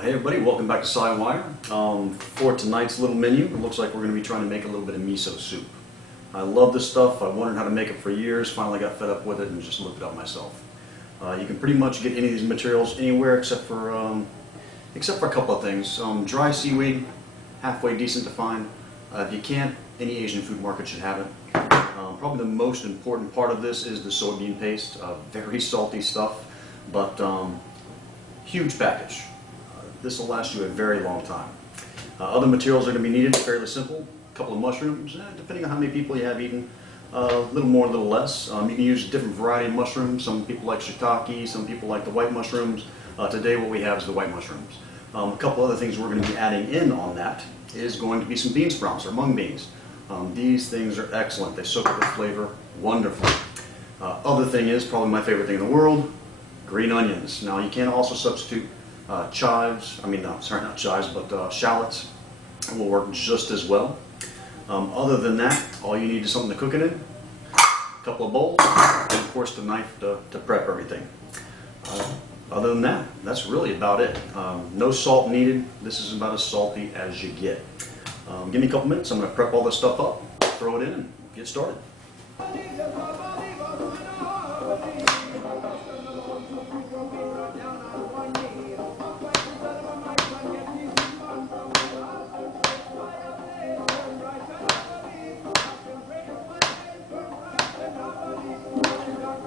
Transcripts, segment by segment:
Hey everybody, welcome back to Sywire. For tonight's little menu, it looks like we're going to be trying to make a little bit of miso soup. I love this stuff. I've wondered how to make it for years, finally got fed up with it and just looked it up myself. You can pretty much get any of these materials anywhere except for a couple of things. Dry seaweed, halfway decent to find. If you can't, any Asian food market should have it. Probably the most important part of this is the soybean paste. Very salty stuff, but huge package. This will last you a very long time. Other materials are going to be needed, fairly simple. A couple of mushrooms, depending on how many people you have eating, a little more, a little less. You can use a different variety of mushrooms. Some people like shiitake, some people like the white mushrooms. Today what we have is the white mushrooms. A couple other things we're going to be adding in on that is going to be some bean sprouts or mung beans. These things are excellent. They soak up the flavor wonderfully. Other thing is, probably my favorite thing in the world, green onions. Now you can also substitute shallots will work just as well. Other than that, all you need is something to cook it in, a couple of bowls, and of course the knife to prep everything. Other than that, that's really about it. No salt needed. This is about as salty as you get. Give me a couple minutes. I'm going to prep all this stuff up, throw it in, and get started.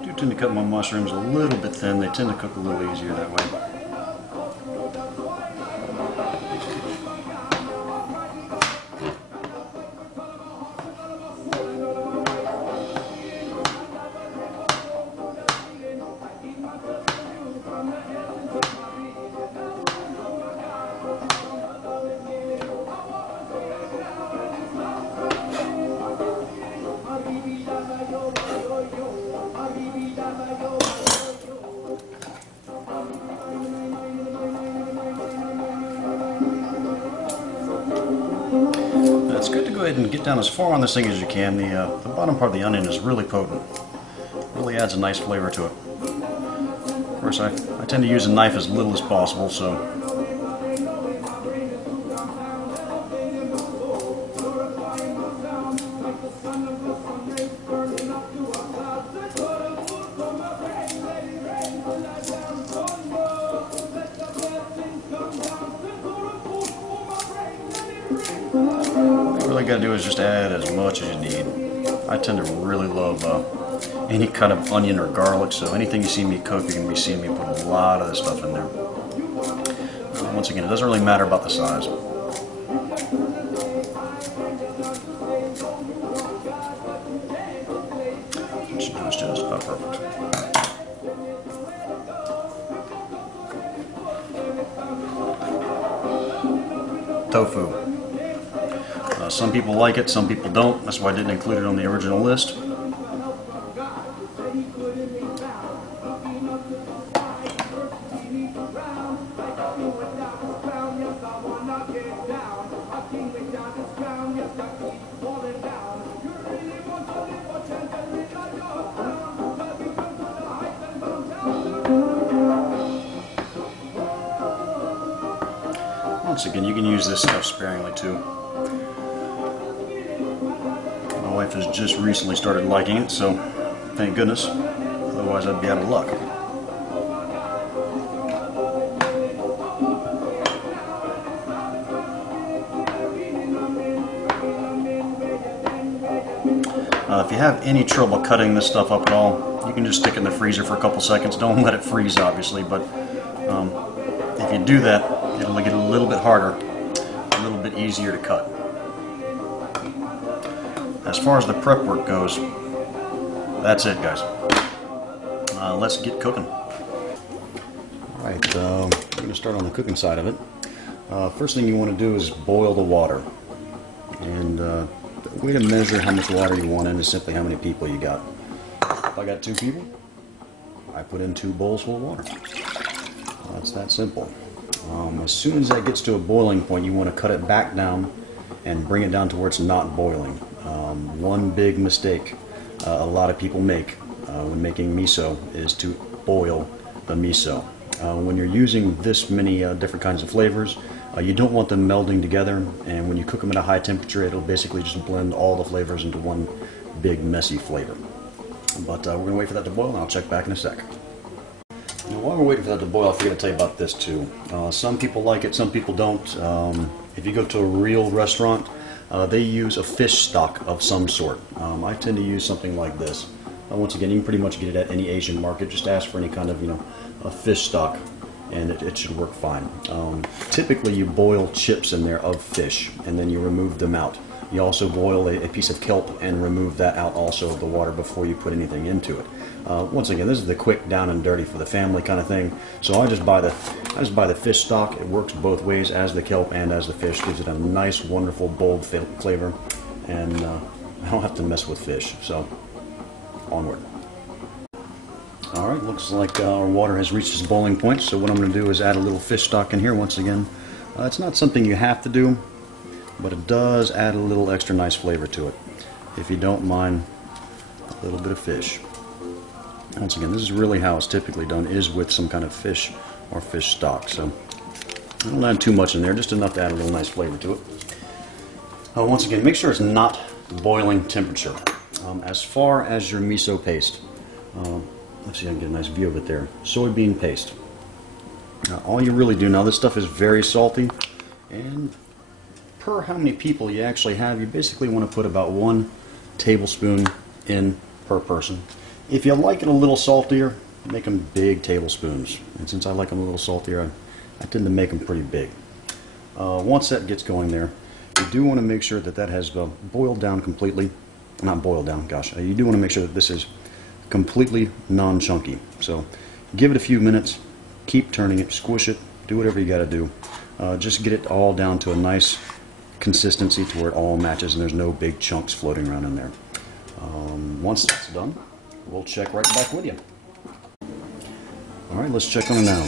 I tend to cut my mushrooms a little bit thin. They tend to cook a little easier that way. It's good to go ahead and get down as far on this thing as you can. The bottom part of the onion is really potent. Really adds a nice flavor to it. Of course, I tend to use a knife as little as possible, so. All you gotta do is just add as much as you need. I tend to really love any kind of onion or garlic, so anything you see me cook, you're gonna be seeing me put a lot of this stuff in there. Once again, it doesn't really matter about the size. What you do is just about perfect. Tofu. Some people like it, some people don't. That's why I didn't include it on the original list. Once again, you can use this stuff sparingly too. My wife has just recently started liking it, so thank goodness. Otherwise, I'd be out of luck. If you have any trouble cutting this stuff up at all, you can just stick it in the freezer for a couple seconds. Don't let it freeze, obviously, but if you do that, it'll get a little bit harder, a little bit easier to cut. As far as the prep work goes, that's it, guys. Let's get cooking. Alright, I'm going to start on the cooking side of it. First thing you want to do is boil the water. And the way to measure how much water you want in is simply how many people you got. If I got 2 people, I put in 2 bowls full of water. That's that simple. As soon as that gets to a boiling point, you want to cut it back down and bring it down to where it's not boiling. One big mistake a lot of people make when making miso is to boil the miso. When you're using this many different kinds of flavors, you don't want them melding together, and when you cook them at a high temperature, it'll basically just blend all the flavors into one big messy flavor. But we're going to wait for that to boil, and I'll check back in a sec. Now, while we're waiting for that to boil, I forgot to tell you about this too. Some people like it, some people don't. If you go to a real restaurant, they use a fish stock of some sort. I tend to use something like this. Once again, you can pretty much get it at any Asian market. Just ask for any kind of, a fish stock, and it should work fine. Typically, you boil chips in there of fish, and then you remove them out. You also boil a piece of kelp and remove that out also of the water before you put anything into it. Once again, this is the quick down and dirty for the family kind of thing. So I just buy the fish stock. It works both ways, as the kelp and as the fish. Gives it a nice, wonderful, bold flavor, and I don't have to mess with fish. So onward. All right, looks like our water has reached its boiling point. So what I'm going to do is add a little fish stock in here. Once again, it's not something you have to do, but it does add a little extra nice flavor to it. If you don't mind a little bit of fish. Once again, this is really how it's typically done, is with some kind of fish or fish stock. So I don't add too much in there, just enough to add a little nice flavor to it. Once again, make sure it's not boiling temperature. As far as your miso paste, let's see if I can get a nice view of it there. Soybean paste. All you really do now, this stuff is very salty, and per how many people you actually have, you basically want to put about 1 tablespoon in per person. If you like it a little saltier, make them big tablespoons. And since I like them a little saltier, I tend to make them pretty big. Once that gets going there, you do want to make sure that that has boiled down completely. Not boiled down, gosh. You do want to make sure that this is completely non-chunky. So give it a few minutes, keep turning it, squish it, do whatever you got to do. Just get it all down to a nice consistency to where it all matches and there's no big chunks floating around in there. Once that's done, we'll check right back with you. All right, let's check on it now.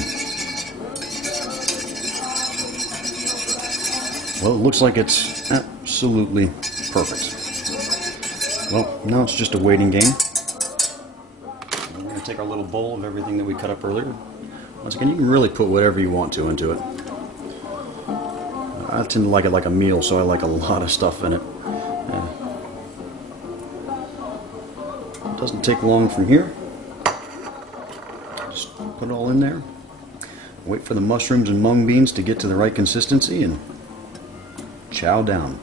Well, it looks like it's absolutely perfect. Well, now it's just a waiting game. We're going to take our little bowl of everything that we cut up earlier. Once again, you can really put whatever you want to into it. I tend to like it like a meal, so I like a lot of stuff in it. It doesn't take long from here. Just put it all in there. Wait for the mushrooms and mung beans to get to the right consistency and chow down.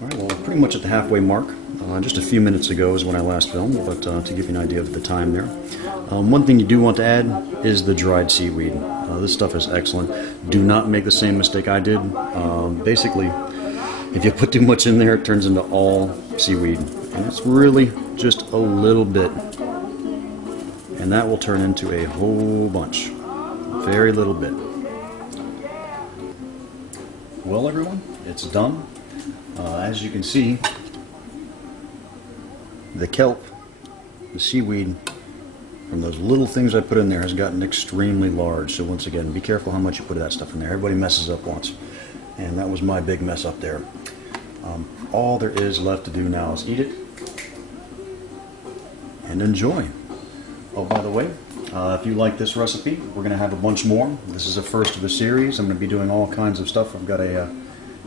Alright, well, pretty much at the halfway mark. Just a few minutes ago is when I last filmed, but to give you an idea of the time there. One thing you do want to add is the dried seaweed. This stuff is excellent. Do not make the same mistake I did. Basically, if you put too much in there, it turns into all seaweed. And it's really just a little bit. And that will turn into a whole bunch. Very little bit. Well, everyone, it's done. As you can see, the kelp, the seaweed, from those little things I put in there has gotten extremely large. So once again, be careful how much you put of that stuff in there. Everybody messes up once. And that was my big mess up there. All there is left to do now is eat it and enjoy. Oh, by the way, if you like this recipe, we're going to have a bunch more. This is the first of a series. I'm going to be doing all kinds of stuff. I've got a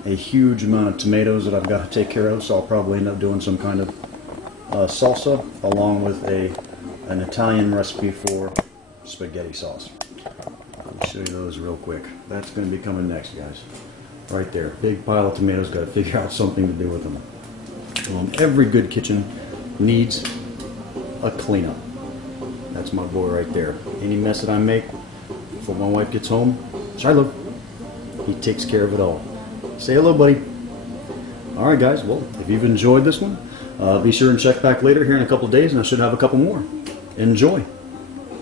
huge amount of tomatoes that I've got to take care of, so I'll probably end up doing some kind of salsa along with an Italian recipe for spaghetti sauce. I'll show you those real quick. That's going to be coming next, guys. Right there. Big pile of tomatoes. Got to figure out something to do with them. Every good kitchen needs a cleanup. That's my boy right there. Any mess that I make before my wife gets home, Shiloh, he takes care of it all. Say hello, buddy. Alright guys, well, if you've enjoyed this one, be sure and check back later here in a couple of days and I should have a couple more. Enjoy.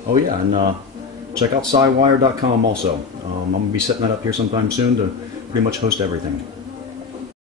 Oh yeah, and check out sywire.com also. I'm going to be setting that up here sometime soon to pretty much host everything.